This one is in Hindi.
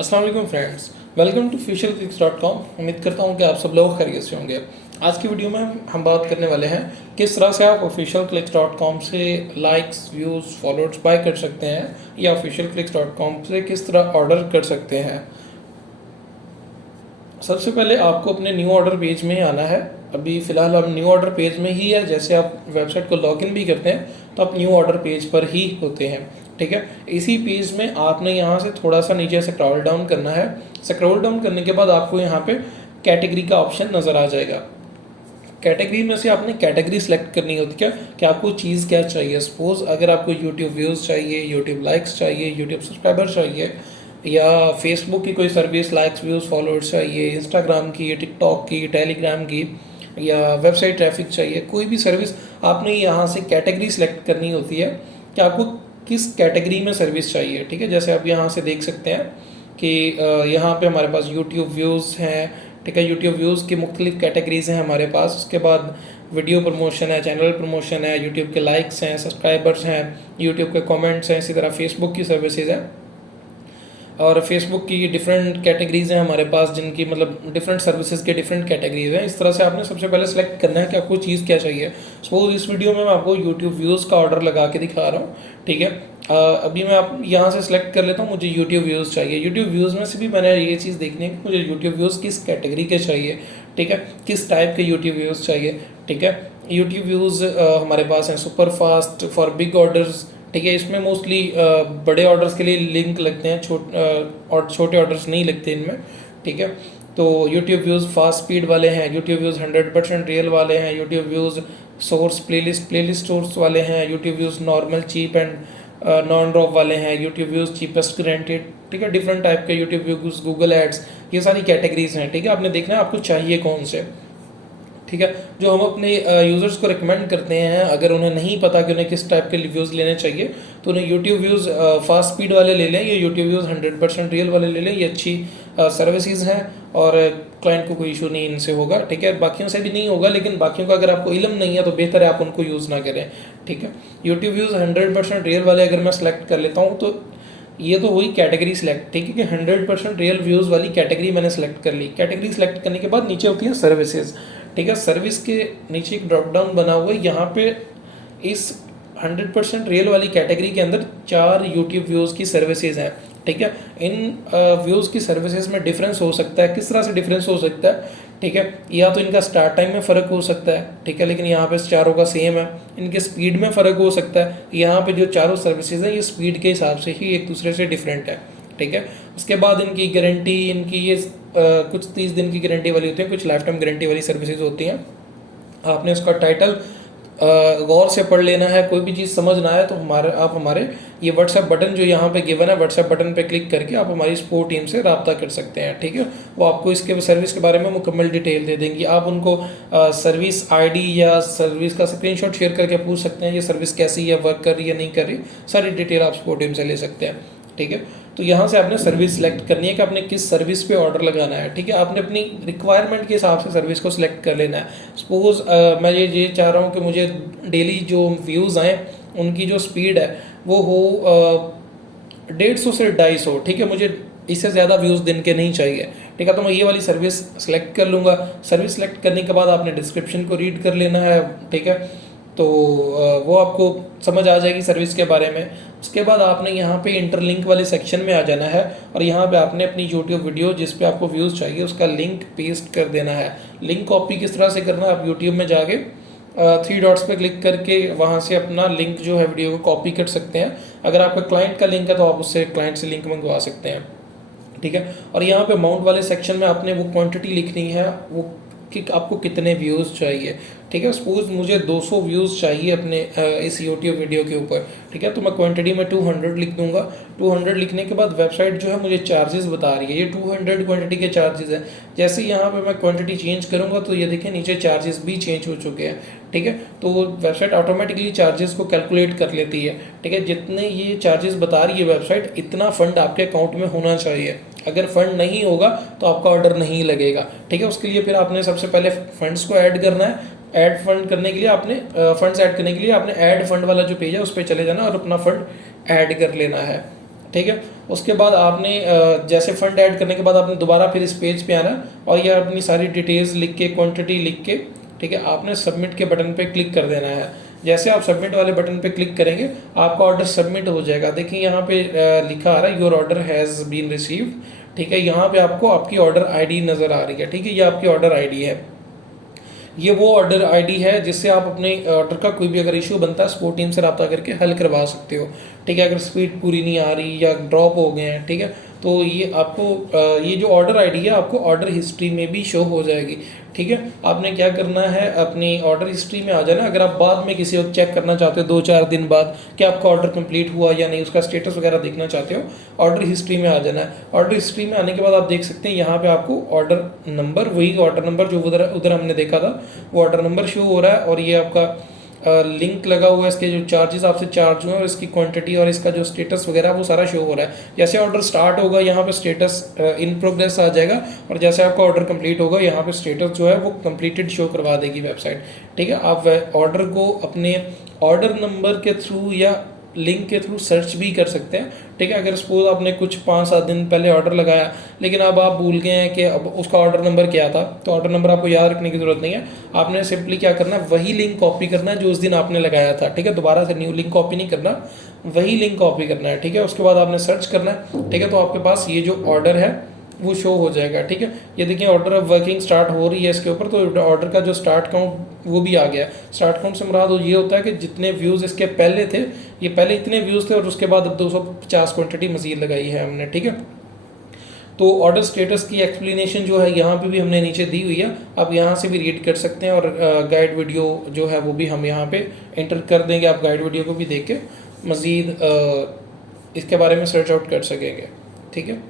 अस्सलाम वालेकुम फ्रेंड्स, वेलकम टू officialclicks.com। उम्मीद करता हूँ कि आप सब लोग खैरियत से होंगे। आज की वीडियो में हम बात करने वाले हैं किस तरह से आप officialclicks.com से लाइक्स, व्यूज़, फॉलोअर्स बाय कर सकते हैं या officialclicks.com से किस तरह ऑर्डर कर सकते हैं। सबसे पहले आपको अपने न्यू ऑर्डर पेज में आना है। अभी फ़िलहाल हम न्यू ऑर्डर पेज में ही है। जैसे आप वेबसाइट को लॉगिन भी करते हैं तो आप न्यू ऑर्डर पेज पर ही होते हैं, ठीक है। इसी पेज में आपने यहाँ से थोड़ा सा नीचे स्क्रॉल डाउन करना है। स्क्रॉल डाउन करने के बाद आपको यहाँ पे कैटेगरी का ऑप्शन नज़र आ जाएगा। कैटेगरी में से आपने कैटेगरी सेलेक्ट करनी होती है कि आपको चीज़ क्या चाहिए। सपोज़ अगर आपको यूट्यूब व्यूज़ चाहिए, यूट्यूब लाइक्स चाहिए, यूट्यूब सब्सक्राइबर चाहिए, या फेसबुक की कोई सर्विस लाइक्स, व्यूज़, फॉलोअर्स चाहिए, इंस्टाग्राम की, टिकटॉक की, टेलीग्राम की, या वेबसाइट ट्रैफिक चाहिए, कोई भी सर्विस आपने यहाँ से कैटेगरी सेलेक्ट करनी होती है कि आपको किस कैटेगरी में सर्विस चाहिए, ठीक है। जैसे आप यहाँ से देख सकते हैं कि यहाँ पे हमारे पास यूट्यूब व्यूज़ हैं, ठीक है। यूट्यूब व्यूज़ की मुख्तलिफ कैटेगरीज़ हैं हमारे पास। उसके बाद वीडियो प्रमोशन है, चैनल प्रमोशन है, यूट्यूब के लाइक्स हैं, सब्सक्राइबर्स हैं, यूट्यूब के कमेंट्स हैं, इसी तरह फेसबुक की सर्विसेज हैं। और फेसबुक की डिफरेंट कैटेगरीज़ हैं हमारे पास, जिनकी मतलब डिफरेंट सर्विसेज के डिफरेंट कैटेगरीज हैं। इस तरह से आपने सबसे पहले सेलेक्ट करना है कि आपको चीज़ क्या चाहिए। सपोज इस वीडियो में मैं आपको यूट्यूब व्यूज़ का ऑर्डर लगा के दिखा रहा हूँ, ठीक है। अभी मैं आप यहाँ से सिलेक्ट कर लेता हूँ, मुझे यूट्यूब व्यूज़ चाहिए। यूट्यूब व्यूज़ में से भी मैंने ये चीज़ देखनी है कि मुझे यूट्यूब व्यूज़ किस कैटेगरी के चाहिए, ठीक है, किस टाइप के यूट्यूब व्यूज़ चाहिए, ठीक है। यूट्यूब व्यूज़ हमारे पास हैं super fast for big orders, ठीक है। इसमें मोस्टली बड़े ऑर्डर्स के लिए लिंक लगते हैं, और छोटे ऑर्डर्स नहीं लगते इनमें, ठीक है। तो यूट्यूब व्यूज़ फास्ट स्पीड वाले हैं, यूट्यूब व्यूज़ 100% रियल वाले हैं, YouTube views source playlist source वाले हैं, YouTube views normal cheap and non drop वाले हैं, यूट्यूब व्यूज़ चीपेस्ट ग्रांटेड, ठीक है। डिफरेंट टाइप के यूट्यूब व्यूज़, गूगल एड्स, ये सारी कैटेगरीज हैं, ठीक है। आपने देखना है आपको चाहिए कौन से, ठीक है। जो हम अपने यूज़र्स को रिकमेंड करते हैं, अगर उन्हें नहीं पता कि उन्हें किस टाइप के व्यूज़ लेने चाहिए, तो उन्हें यूट्यूब व्यूज़ फास्ट स्पीड वाले ले लें, या यूट्यूब व्यूज़ 100% रियल वाले ले लें। ये अच्छी सर्विसेज हैं और क्लाइंट को कोई इशू नहीं इनसे होगा, ठीक है। बाकियों से भी नहीं होगा, लेकिन बाकियों का अगर आपको इल्म नहीं है तो बेहतर है आप उनको यूज़ ना करें, ठीक है। यूट्यूब व्यूज़ 100% रियल वाले अगर मैं सेलेक्ट कर लेता हूँ तो ये तो हुई कैटेगरी सेलेक्ट, ठीक है, कि 100% रियल व्यूज़ वाली कैटेगरी मैंने सेलेक्ट कर ली। कैटेगरी सेलेक्ट करने के बाद नीचे होती है सर्विसेज, ठीक है। सर्विस के नीचे एक ड्रॉप डाउन बना हुआ है। यहाँ पे इस 100% रियल वाली कैटेगरी के अंदर 4 यूट्यूब व्यूज़ की सर्विसेज हैं, ठीक है। इन व्यूज़ की सर्विसेज में डिफरेंस हो सकता है। किस तरह से डिफरेंस हो सकता है, ठीक है। या तो इनका स्टार्ट टाइम में फ़र्क हो सकता है, ठीक है, लेकिन यहाँ पे चारों का सेम है। इनके स्पीड में फ़र्क हो सकता है। यहाँ पे जो चारों सर्विसेज हैं ये स्पीड के हिसाब से ही एक दूसरे से डिफरेंट है, ठीक है। उसके बाद इनकी गारंटी, इनकी ये कुछ 30 दिन की गारंटी वाली होती है, कुछ लाइफ टाइम गारंटी वाली सर्विसेज होती हैं। आपने उसका टाइटल गौर से पढ़ लेना है। कोई भी चीज़ समझ ना आए तो आप हमारे ये व्हाट्सएप बटन जो यहाँ पे गिवन है, व्हाट्सएप बटन पे क्लिक करके आप हमारी सपोर्ट टीम से रब्ता कर सकते हैं, ठीक है। वो आपको इसके सर्विस के बारे में मुकम्मल डिटेल दे देंगी। आप उनको सर्विस आईडी या सर्विस का स्क्रीनशॉट शेयर करके पूछ सकते हैं ये सर्विस कैसी है, वर्क कर रही है, नहीं कर रही, सारी डिटेल आप सपोर्ट टीम से ले सकते हैं, ठीक है। तो यहाँ से आपने सर्विस सेलेक्ट करनी है कि आपने किस सर्विस पे ऑर्डर लगाना है, ठीक है। आपने अपनी रिक्वायरमेंट के हिसाब से सर्विस को सिलेक्ट कर लेना है। सपोज़ मैं ये चाह रहा हूँ कि मुझे डेली जो व्यूज़ आएँ उनकी जो स्पीड है वो हो 150 से 250, ठीक है। मुझे इससे ज़्यादा व्यूज़ दिन के नहीं चाहिए, ठीक है। तो मैं ये वाली सर्विस सेलेक्ट कर लूँगा। सर्विस सेलेक्ट करने के बाद आपने डिस्क्रिप्शन को रीड कर लेना है, ठीक है। तो वो आपको समझ आ जाएगी सर्विस के बारे में। उसके बाद आपने यहाँ पे इंटरलिंक वाले सेक्शन में आ जाना है और यहाँ पे आपने अपनी यूट्यूब वीडियो जिस पे आपको व्यूज़ चाहिए उसका लिंक पेस्ट कर देना है। लिंक कॉपी किस तरह से करना है, आप यूट्यूब में जाके 3 डॉट्स पे क्लिक करके वहाँ से अपना लिंक जो है वीडियो को कॉपी कर सकते हैं। अगर आपका क्लाइंट का लिंक है तो आप उससे क्लाइंट से लिंक मंगवा सकते हैं, ठीक है। और यहाँ पे अमाउंट वाले सेक्शन में आपने वो क्वांटिटी लिखनी है, वो कि आपको कितने व्यूज़ चाहिए, ठीक है। सपोज मुझे 200 व्यूज़ चाहिए अपने इस यूट्यूब वीडियो के ऊपर, ठीक है। तो मैं क्वांटिटी में 200 लिख दूंगा। 200 लिखने के बाद वेबसाइट जो है मुझे चार्जेस बता रही है, ये 200 क्वांटिटी के चार्जेस हैं। जैसे यहाँ पे मैं क्वांटिटी चेंज करूँगा तो ये देखें नीचे चार्जेस भी चेंज हो चुके हैं, ठीक है। तो वेबसाइट ऑटोमेटिकली चार्जेस को कैलकुलेट कर लेती है, ठीक है। जितने ये चार्जेस बता रही है वेबसाइट, इतना फ़ंड आपके अकाउंट में होना चाहिए। अगर फ़ंड नहीं होगा तो आपका ऑर्डर नहीं लगेगा, ठीक है। उसके लिए फिर आपने सबसे पहले फ़ंड्स को ऐड करना है। ऐड फंड करने के लिए आपने फंड्स ऐड करने के लिए आपने ऐड फंड वाला जो पेज है उस पर चले जाना और अपना फ़ंड ऐड कर लेना है। ठीक है। उसके बाद आपने जैसे फ़ंड ऐड करने के बाद आपने दोबारा फिर इस पेज पे आना और ये अपनी सारी डिटेल्स लिख के, क्वांटिटी लिख के, ठीक है, आपने सबमिट के बटन पे क्लिक कर देना है। जैसे आप सबमिट वाले बटन पे क्लिक करेंगे आपका ऑर्डर सबमिट हो जाएगा। देखिए यहाँ पे लिखा आ रहा है your order has been received, ठीक है। यहाँ पे आपको आपकी ऑर्डर आईडी नज़र आ रही है, ठीक है, ये आपकी ऑर्डर आईडी है। ये वो ऑर्डर आईडी है जिससे आप अपने ऑर्डर का कोई भी अगर इशू बनता है सपोर्ट टीम से रब्ता करके हल करवा सकते हो, ठीक है। अगर स्पीड पूरी नहीं आ रही या ड्रॉप हो गए हैं, ठीक है, तो ये आपको ये जो ऑर्डर आईडी है आपको ऑर्डर हिस्ट्री में भी शो हो जाएगी, ठीक है। आपने क्या करना है, अपनी ऑर्डर हिस्ट्री में आ जाना। अगर आप बाद में किसी वक्त चेक करना चाहते हो 2-4 दिन बाद कि आपका ऑर्डर कंप्लीट हुआ या नहीं, उसका स्टेटस वगैरह देखना चाहते हो, ऑर्डर हिस्ट्री में आ जाना है। ऑर्डर हिस्ट्री में आने के बाद आप देख सकते हैं यहाँ पे आपको ऑर्डर नंबर, वही ऑर्डर नंबर जो उधर उधर हमने देखा था वो ऑर्डर नंबर शो हो रहा है और ये आपका लिंक लगा हुआ है, इसके जो चार्जेस आपसे चार्ज हुए हैं और इसकी क्वांटिटी और इसका जो स्टेटस वगैरह वो सारा शो हो रहा है। जैसे ऑर्डर स्टार्ट होगा यहाँ पे स्टेटस इन प्रोग्रेस आ जाएगा और जैसे आपका ऑर्डर कंप्लीट होगा यहाँ पे स्टेटस जो है वो कंप्लीटेड शो करवा देगी वेबसाइट, ठीक है। आप ऑर्डर को अपने ऑर्डर नंबर के थ्रू या लिंक के थ्रू सर्च भी कर सकते हैं, ठीक है। अगर सपोज आपने कुछ 5-7 दिन पहले ऑर्डर लगाया लेकिन अब आप भूल गए हैं कि अब उसका ऑर्डर नंबर क्या था, तो ऑर्डर नंबर आपको याद रखने की ज़रूरत नहीं है। आपने सिंपली क्या करना है, वही लिंक कॉपी करना है जो उस दिन आपने लगाया था, ठीक है। दोबारा से न्यू लिंक कॉपी नहीं करना, वही लिंक कॉपी करना है, ठीक है। उसके बाद आपने सर्च करना है, ठीक है, तो आपके पास ये जो ऑर्डर है वो शो हो जाएगा, ठीक है। ये देखिए ऑर्डर अब वर्किंग स्टार्ट हो रही है इसके ऊपर, तो ऑर्डर का जो स्टार्ट काउंट वो भी आ गया। स्टार्ट काउंट से मुराद ये होता है कि जितने व्यूज़ इसके पहले थे, ये पहले इतने व्यूज़ थे और उसके बाद अब 250 क्वांटिटी मज़ीद लगाई है हमने, ठीक है। तो ऑर्डर स्टेटस की एक्सप्लेनेशन जो है यहाँ पे भी हमने नीचे दी हुई है, आप यहाँ से भी रीड कर सकते हैं और गाइड वीडियो जो है वो भी हम यहाँ पे एंटर कर देंगे। आप गाइड वीडियो को भी देख के मज़ीद इसके बारे में सर्च आउट कर सकेंगे, ठीक है।